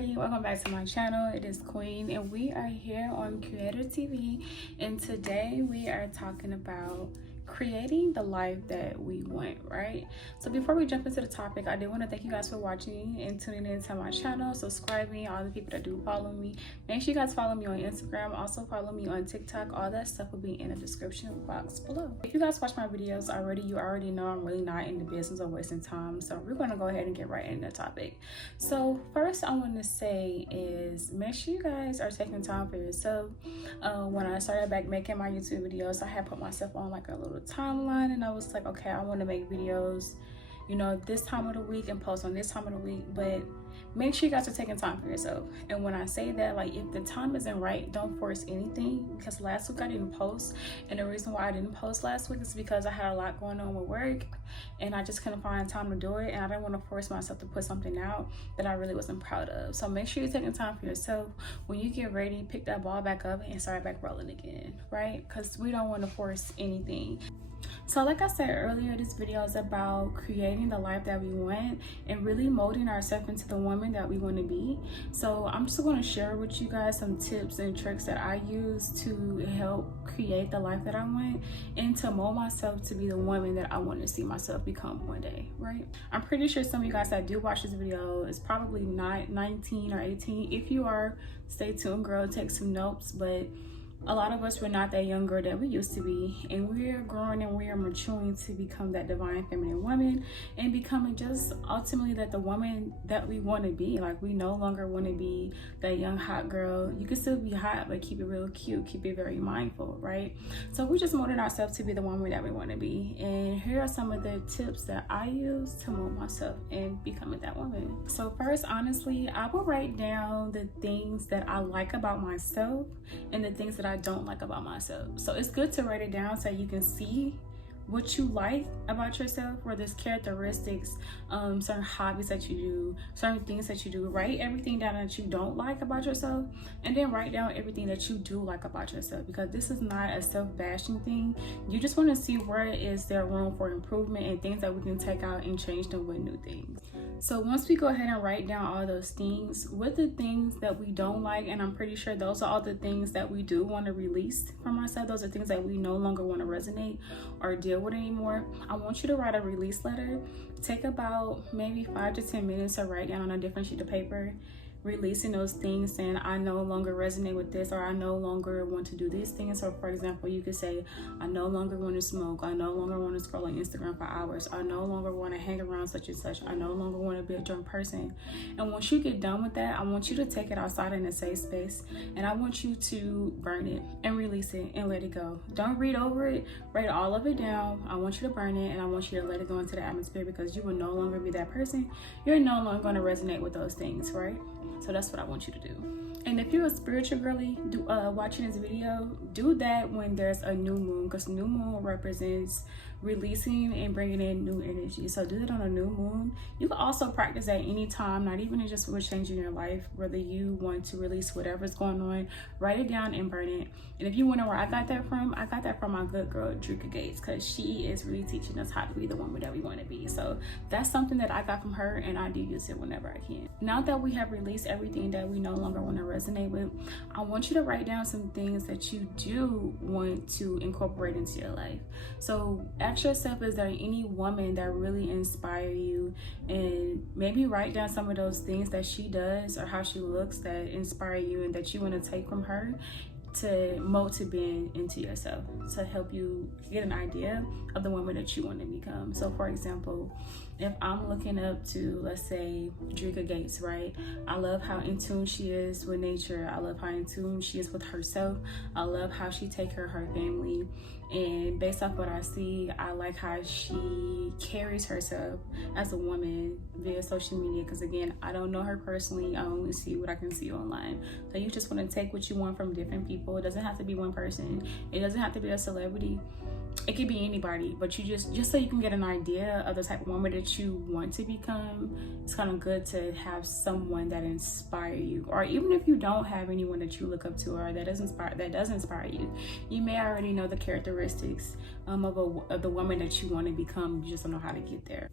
everybody, welcome back to my channel. It is Queen and we are here on Creator TV, and today we are talking about creating the life that we want, right? So before we jump into the topic, I do want to thank you guys for watching and tuning in to my channel, subscribing, all the people that do follow me. Make sure you guys follow me on Instagram, also follow me on TikTok. All that stuff will be in the description box below. If you guys watch my videos already, you already know I'm really not in the business of wasting time, so we're going to go ahead and get right into the topic. So first I want to say is make sure you guys are taking time for yourself. When I started back making my YouTube videos, I had put myself on like a little timeline, and I was like, okay, I want to make videos, you know, this time of the week and post on this time of the week, but make sure you guys are taking time for yourself. And when I say that, like, if the time isn't right, don't force anything, because last week I didn't post, and the reason why I didn't post last week is because I had a lot going on with work and I just couldn't find time to do it, and I didn't want to force myself to put something out that I really wasn't proud of. So make sure you're taking time for yourself. When you get ready, pick that ball back up and start back rolling again, right? Because we don't want to force anything. So like I said earlier, this video is about creating the life that we want and really molding ourselves into the woman that we want to be. So I'm just going to share with you guys some tips and tricks that I use to help create the life that I want and to mold myself to be the woman that I want to see myself become one day, right? I'm pretty sure some of you guys that do watch this video is probably not 19 or 18. If you are, stay tuned, girl, take some notes. But a lot of us were not that young girl that we used to be, and we're growing and we are maturing to become that divine feminine woman and becoming just ultimately that the woman that we want to be. Like, we no longer want to be that young hot girl. You can still be hot, but keep it real cute, keep it very mindful, right? So we're just molding ourselves to be the woman that we want to be, and here are some of the tips that I use to mold myself and becoming that woman. So first, honestly, I will write down the things that I like about myself and the things that I don't like about myself. So it's good to write it down so you can see what you like about yourself, where there's characteristics, certain hobbies that you do, certain things that you do. Write everything down that you don't like about yourself, and then write down everything that you do like about yourself, because this is not a self-bashing thing. You just want to see where is there room for improvement and things that we can take out and change them with new things. So once we go ahead and write down all those things, with the things that we don't like, and I'm pretty sure those are all the things that we do want to release from ourselves, those are things that we no longer want to resonate or deal with anymore, I want you to write a release letter. Take about maybe 5 to 10 minutes to write down on a different sheet of paper, releasing those things, saying I no longer resonate with this, or I no longer want to do these things. So for example, you could say, I no longer want to smoke, I no longer want to scroll on Instagram for hours, I no longer want to hang around such and such, I no longer want to be a drunk person. And once you get done with that, I want you to take it outside in a safe space, and I want you to burn it and release it and let it go. Don't read over it, write all of it down. I want you to burn it, and I want you to let it go into the atmosphere, because you will no longer be that person. You're no longer going to resonate with those things, right? So that's what I want you to do. And if you're a spiritual girly watching this video, do that when there's a new moon, because new moon represents releasing and bringing in new energy. So do that on a new moon. You can also practice at any time, not even just with changing your life, whether you want to release whatever's going on, write it down and burn it. And if you wonder where I got that from my good girl Drika Gates, because she is really teaching us how to be the woman that we want to be. So that's something that I got from her, and I do use it whenever I can. Now that we have released everything that we no longer want to resonate with, I want you to write down some things that you do want to incorporate into your life. So ask yourself, is there any woman that really inspire you? And maybe write down some of those things that she does or how she looks that inspire you and that you want to take from her to mold to being into yourself, to help you get an idea of the woman that you want to become. So for example, if I'm looking up to, let's say, Drika Gates, right? I love how in tune she is with nature. I love how in tune she is with herself. I love how she takes care of her family. And based off what I see, I like how she carries herself as a woman via social media, because again, I don't know her personally. I only see what I can see online. So you just want to take what you want from different people. It doesn't have to be one person. It doesn't have to be a celebrity. It could be anybody, but you just so you can get an idea of the type of woman that you want to become. It's kind of good to have someone that inspire you, or even if you don't have anyone that you look up to or that does inspire you, you may already know the characteristics of the woman that you want to become. You just don't know how to get there.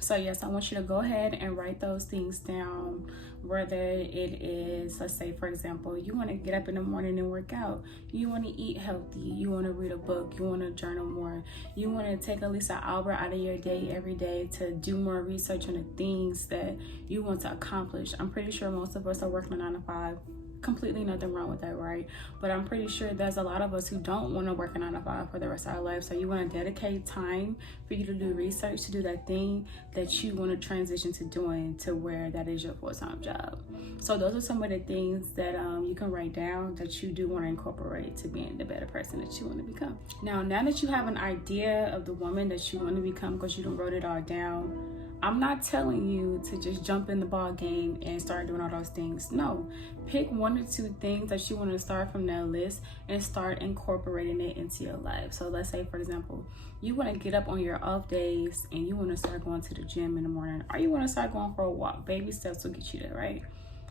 So yes, I want you to go ahead and write those things down, whether it is, let's say for example, you want to get up in the morning and work out, you want to eat healthy, you want to read a book, you want to journal more, you want to take at least an hour out of your day every day to do more research on the things that you want to accomplish. I'm pretty sure most of us are working a 9 to 5. Completely nothing wrong with that, right? But I'm pretty sure there's a lot of us who don't want to work a 9 to 5 for the rest of our life. So you want to dedicate time for you to do research, to do that thing that you want to transition to doing, to where that is your full-time job. So those are some of the things that you can write down that you do want to incorporate to being the better person that you want to become. Now that you have an idea of the woman that you want to become, because you done wrote it all down, I'm not telling you to just jump in the ball game and start doing all those things. No, pick 1 or 2 things that you want to start from that list and start incorporating it into your life. So let's say, for example, you want to get up on your off days and you want to start going to the gym in the morning, or you want to start going for a walk. Baby steps will get you there, right?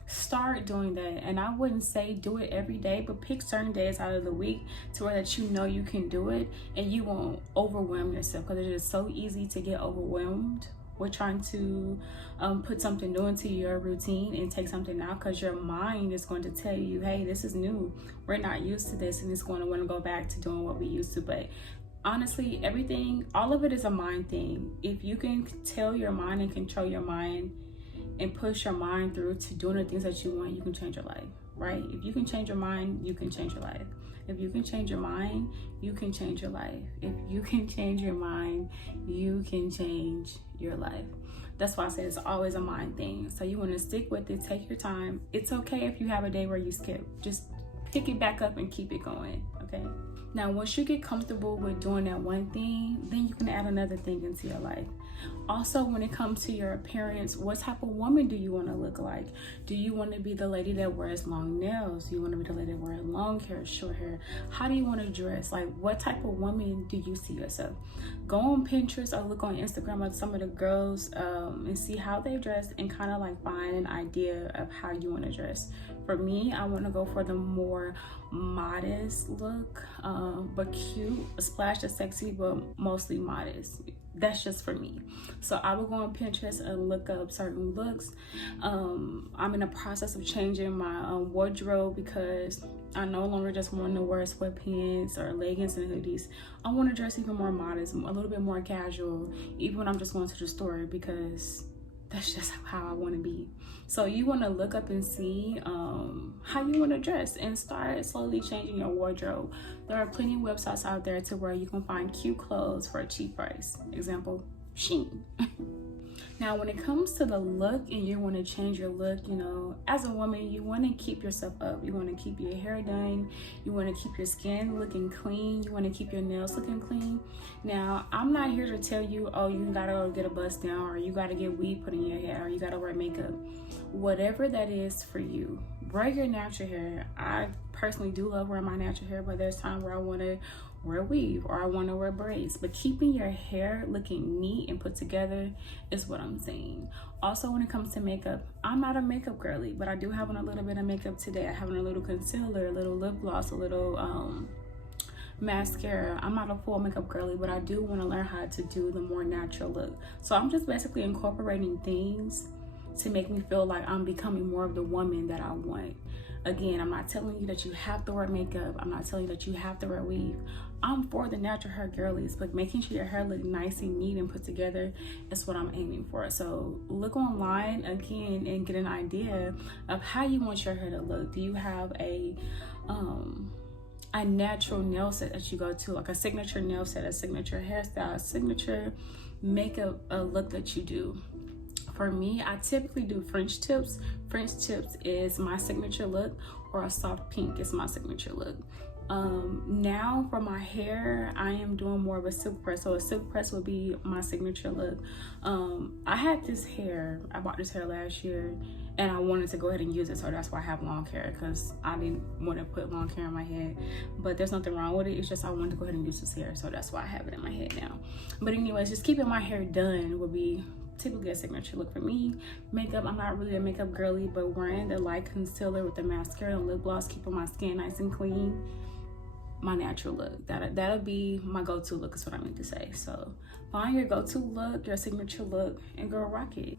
Start doing that. And I wouldn't say do it every day, but pick certain days out of the week to where that you know you can do it and you won't overwhelm yourself, because it is so easy to get overwhelmed. We're trying to put something new into your routine and take something out, because your mind is going to tell you, hey, this is new. We're not used to this, and it's going to want to go back to doing what we used to. But honestly, everything, all of it is a mind thing. If you can tell your mind and control your mind and push your mind through to doing the things that you want, you can change your life, right? If you can change your mind, you can change your life. If you can change your mind, you can change your life. If you can change your mind, you can change your life. That's why I say it's always a mind thing. So you want to stick with it, take your time. It's okay if you have a day where you skip. Just pick it back up and keep it going, okay? Now, once you get comfortable with doing that one thing, then you can add another thing into your life. Also, when it comes to your appearance, what type of woman do you want to look like? Do you want to be the lady that wears long nails? Do you want to be the lady that wears long hair, short hair? How do you want to dress? Like, what type of woman do you see yourself? Go on Pinterest or look on Instagram at some of the girls and see how they dress, and kind of like find an idea of how you want to dress. For me, I want to go for the more modest look, but cute, a splash of sexy, but mostly modest. That's just for me. So I will go on Pinterest and look up certain looks. I'm in the process of changing my wardrobe, because I no longer just want to wear sweatpants or leggings and hoodies. I want to dress even more modest, a little bit more casual, even when I'm just going to the store, because that's just how I want to be. So you want to look up and see how you want to dress and start slowly changing your wardrobe. There are plenty of websites out there to where you can find cute clothes for a cheap price. Example, Shein. Now, when it comes to the look and you want to change your look, you know, as a woman, you want to keep yourself up. You want to keep your hair done. You want to keep your skin looking clean. You want to keep your nails looking clean. Now, I'm not here to tell you, oh, you got to go get a bust down, or you got to get weave put in your hair, or you got to wear makeup. Whatever that is for you, wear your natural hair. I personally do love wearing my natural hair, but there's times where I want to wear weave or I want to wear braids. But keeping your hair looking neat and put together is what I'm saying. Also, when it comes to makeup, I'm not a makeup girly, but I do have on a little bit of makeup today. I have on a little concealer, a little lip gloss, a little mascara. I'm not a full makeup girly, but I do want to learn how to do the more natural look. So I'm just basically incorporating things to make me feel like I'm becoming more of the woman that I want. Again, I'm not telling you that you have to wear makeup. I'm not telling you that you have to wear weave. I'm for the natural hair girlies, but making sure your hair look nice and neat and put together is what I'm aiming for. So look online again and get an idea of how you want your hair to look. Do you have a natural nail set that you go to, like a signature nail set, a signature hairstyle, a signature makeup look that you do? For me, I typically do French tips. French tips is my signature look, or a soft pink is my signature look. Now for my hair, I am doing more of a silk press. So a silk press would be my signature look. I had this hair, I bought this hair last year, and I wanted to go ahead and use it. So that's why I have long hair, because I didn't want to put long hair in my head. But there's nothing wrong with it. It's just I wanted to go ahead and use this hair. So that's why I have it in my head now. But anyways, just keeping my hair done would be typically a signature look for me. Makeup, I'm not really a makeup girly, but wearing the light concealer with the mascara and lip gloss, keeping my skin nice and clean, my natural look. That'll be my go-to look is what I mean to say. So find your go-to look, your signature look, and go rock it.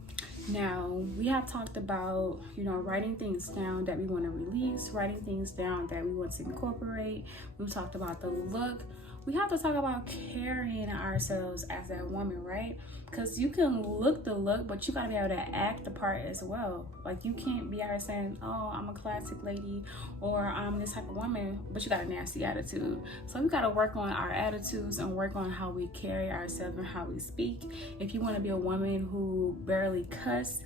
Now, we have talked about, you know, writing things down that we want to release, writing things down that we want to incorporate. We've talked about the look. We have to talk about carrying ourselves as that woman, right? Because you can look the look, but you gotta be able to act the part as well. Like, you can't be out here saying, oh, I'm a classic lady, or I'm this type of woman, but you got a nasty attitude. So we gotta work on our attitudes and work on how we carry ourselves and how we speak. If you want to be a woman who barely cuss,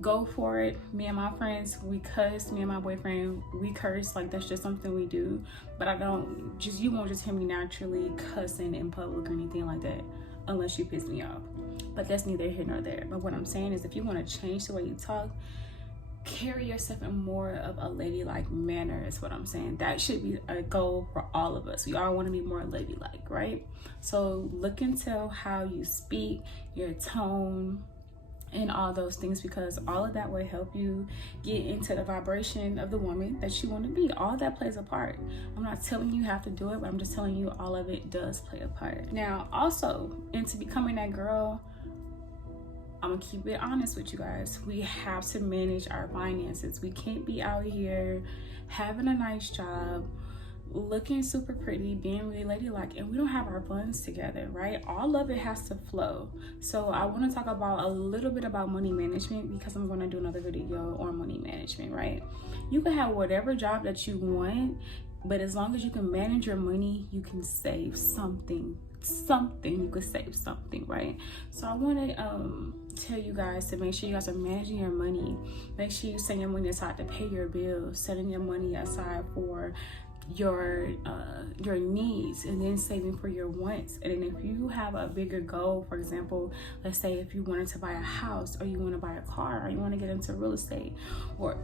go for it. Me and my friends, we cuss. Me and my boyfriend, we curse. Like, that's just something we do. But you won't just hear me naturally cussing in public or anything like that unless you piss me off. But that's neither here nor there. But what I'm saying is, if you want to change the way you talk, carry yourself in more of a ladylike manner is what I'm saying. That should be a goal for all of us. We all want to be more ladylike, right? So look into how you speak, your tone, and all those things, because all of that will help you get into the vibration of the woman that you want to be. All that plays a part. I'm not telling you have to do it, but I'm just telling you all of it does play a part. Now, also, into becoming that girl, I'm gonna keep it honest with you guys. We have to manage our finances. We can't be out here having a nice job, looking super pretty, being really ladylike, and we don't have our funds together, right? All of it has to flow. So I want to talk about a little bit about money management, because I'm going to do another video on money management, right? You can have whatever job that you want, but as long as you can manage your money, you can save something. You could save something, right? So I want to tell you guys to make sure you guys are managing your money. Make sure you set your money aside to pay your bills, setting your money aside for your needs, and then saving for your wants. And then if you have a bigger goal, for example, let's say if you wanted to buy a house, or you want to buy a car, or you want to get into real estate, or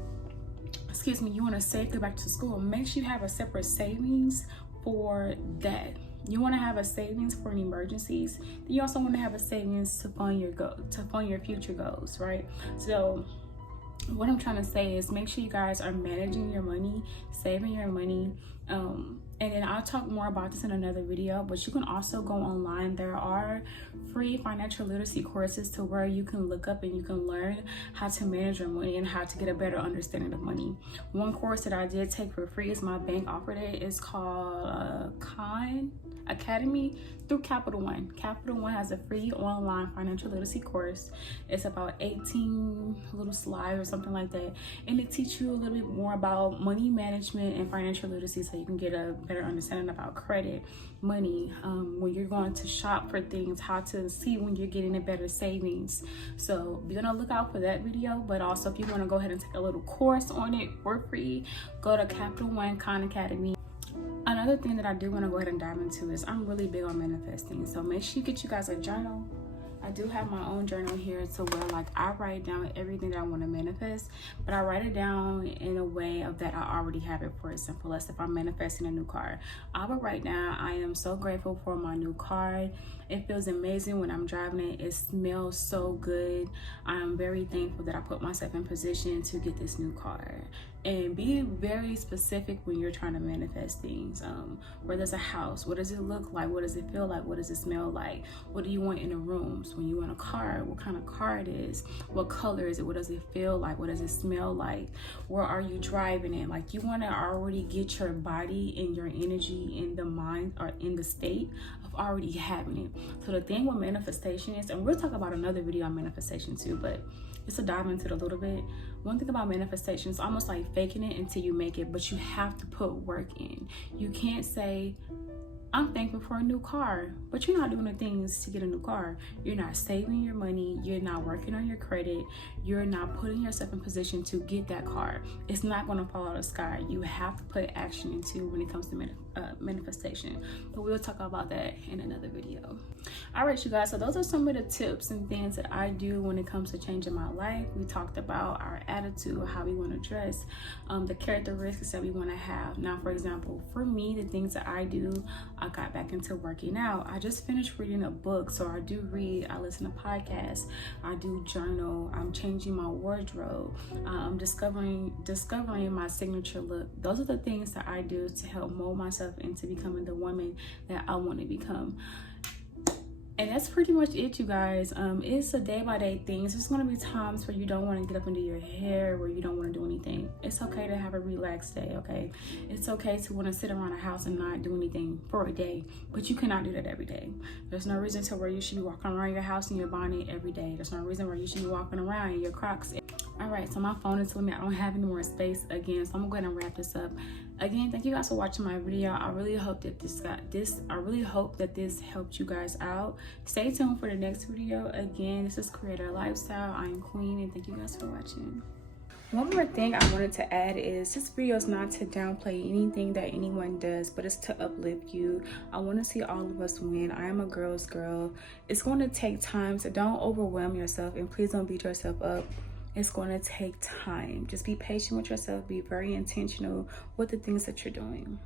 you want to save, go back to school, make sure you have a separate savings for that. You want to have a savings for emergencies. Then you also want to have a savings to fund your future goals, right? So what I'm trying to say is, make sure you guys are managing your money, saving your money, and then I'll talk more about this in another video. But you can also go online. There are free financial literacy courses to where you can look up and you can learn how to manage your money and how to get a better understanding of money. One course that I did take for free, is my bank offered it. It's called Khan Academy through Capital One. Capital One has a free online financial literacy course. It's about 18 little slides or something like that, and it teaches you a little bit more about money management and financial literacy, so you can get a better understanding about credit, money, when you're going to shop for things, how to see when you're getting a better savings. So be on the lookout for that video. But also, if you want to go ahead and take a little course on it for free, go to Capital One Khan Academy. Another thing that I do want to go ahead and dive into is, I'm really big on manifesting. So make sure you get you guys a journal. I do have my own journal here, to where like I write down everything that I want to manifest, but I write it down in a way of that I already have it. For example, let's say if I'm manifesting a new car, I would write down, I am so grateful for my new car. It feels amazing when I'm driving it. It smells so good. I am very thankful that I put myself in position to get this new car. And be very specific when you're trying to manifest things. Where there's a house, what does it look like? What does it feel like? What does it smell like? What do you want in the rooms? When you want a car, what kind of car it is? What color is it? What does it feel like? What does it smell like? Where are you driving in? Like, you want to already get your body and your energy in the mind, or in the state of already having it. So the thing with manifestation is, and we'll talk about another video on manifestation too, but just to dive into it a little bit, one thing about manifestation, it's almost like faking it until you make it, but you have to put work in. You can't say, I'm thankful for a new car, but you're not doing the things to get a new car. You're not saving your money. You're not working on your credit. You're not putting yourself in position to get that car. It's not going to fall out of the sky. You have to put action into when it comes to manifestation. But we'll talk about that in another video. All right, you guys, so those are some of the tips and things that I do when it comes to changing my life. We talked about our attitude, how we want to dress, the characteristics that we want to have. Now, for example, for me, the things that I do, I got back into working out. I just finished reading a book. So I do read, I listen to podcasts, I do journal, I'm changing my wardrobe, I'm discovering my signature look. Those are the things that I do to help mold myself into becoming the woman that I want to become. And that's pretty much it, you guys. It's a day-by-day thing. There's going to be times where you don't want to get up and do your hair, where you don't want to do anything. It's okay to have a relaxed day, okay? It's okay to want to sit around a house and not do anything for a day, but you cannot do that every day. There's no reason to where you should be walking around your house in your bonnet every day. There's no reason where you should be walking around in your Crocs. All right, so my phone is telling me I don't have any more space again, so I'm going to go ahead and wrap this up. Again, thank you guys for watching my video. I really hope that this helped you guys out. Stay tuned for the next video. Again, this is Creator Lifestyle. I'm Queen, and thank you guys for watching. One more thing I wanted to add is this video is not to downplay anything that anyone does, but it's to uplift you. I want to see all of us win. I am a girl's girl. It's going to take time, so don't overwhelm yourself, and please don't beat yourself up. It's going to take time. Just be patient with yourself. Be very intentional with the things that you're doing.